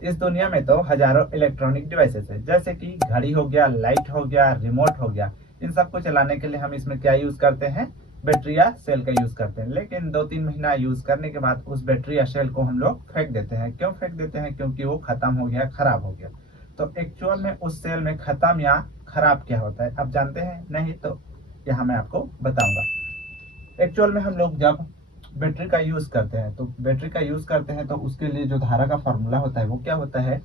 इस दुनिया में तो हजारों इलेक्ट्रॉनिक डिवाइसेस है, जैसे कि घड़ी हो गया, लाइट हो गया, रिमोट हो गया। इन सबको चलाने के लिए हम इसमें क्या यूज करते हैं? बैटरी या सेल का यूज करते हैं। लेकिन 2-3 महीना यूज करने के बाद उस बैटरी या सेल को हम लोग फेंक देते हैं। क्यों फेंक देते हैं? क्योंकि वो खत्म हो गया, खराब हो गया। तो एक्चुअल में उस सेल में खत्म या खराब क्या होता है, आप जानते हैं? नहीं तो यहाँ मैं आपको बताऊंगा। एक्चुअल में हम लोग जब बैटरी का यूज करते हैं, तो बैटरी का यूज करते हैं तो उसके लिए जो धारा का फॉर्मूला होता है वो क्या होता है?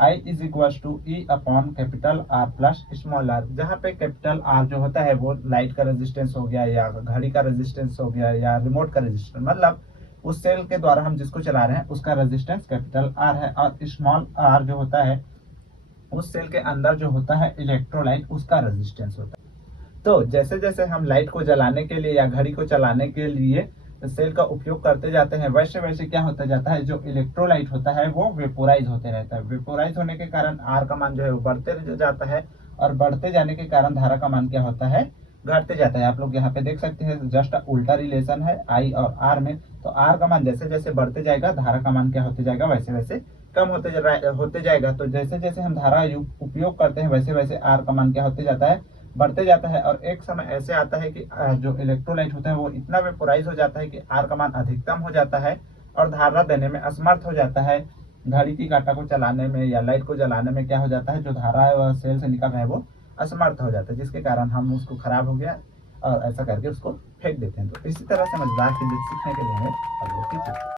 I is equal to E upon capital R plus small R, जहाँ पे कैपिटल आर जो होता है वो लाइट का रेजिस्टेंस हो गया, या घड़ी का रेजिस्टेंस हो गया, या रिमोट का रेजिस्टेंस, मतलब उस सेल के द्वारा हम जिसको चला रहे हैं उसका रेजिस्टेंस कैपिटल आर है। और स्मॉल आर जो होता है उस सेल के अंदर जो होता है इलेक्ट्रोलाइट, उसका रेजिस्टेंस होता है। तो जैसे जैसे हम लाइट को जलाने के लिए या घड़ी को चलाने के लिए सेल का उपयोग करते जाते हैं, वैसे वैसे क्या होता जाता है, जो इलेक्ट्रोलाइट होता है वो वेपोराइज होते रहता है। वेपोराइज होने के कारण आर का मान जो है वो बढ़ते जाता है, और बढ़ते जाने के कारण धारा का मान क्या होता है? घटते जाता है। आप लोग यहाँ पे देख सकते हैं, जस्ट उल्टा रिलेशन है आई और आर में। तो आर का मान जैसे जैसे बढ़ते जाएगा, धारा का मान क्या होते जाएगा? वैसे वैसे कम होते जाएगा। तो जैसे जैसे हम धारा उपयोग करते हैं, वैसे वैसे आर का मान क्या होते जाता है? बढ़ते जाता है। और एक समय ऐसे आता है कि जो इलेक्ट्रोलाइट होता है वो इतना वेपोराइज हो जाता है कि आर का मान अधिकतम हो जाता है, और धारा देने में असमर्थ हो जाता है। घड़ी की कांटा को चलाने में या लाइट को जलाने में क्या हो जाता है? जो धारा है वह सेल से निकल रहा है वो असमर्थ हो जाता है, जिसके कारण हम उसको खराब हो गया और ऐसा करके उसको फेंक देते हैं। तो इसी तरह समझदार फिजिक्स सीखने के लिए हमें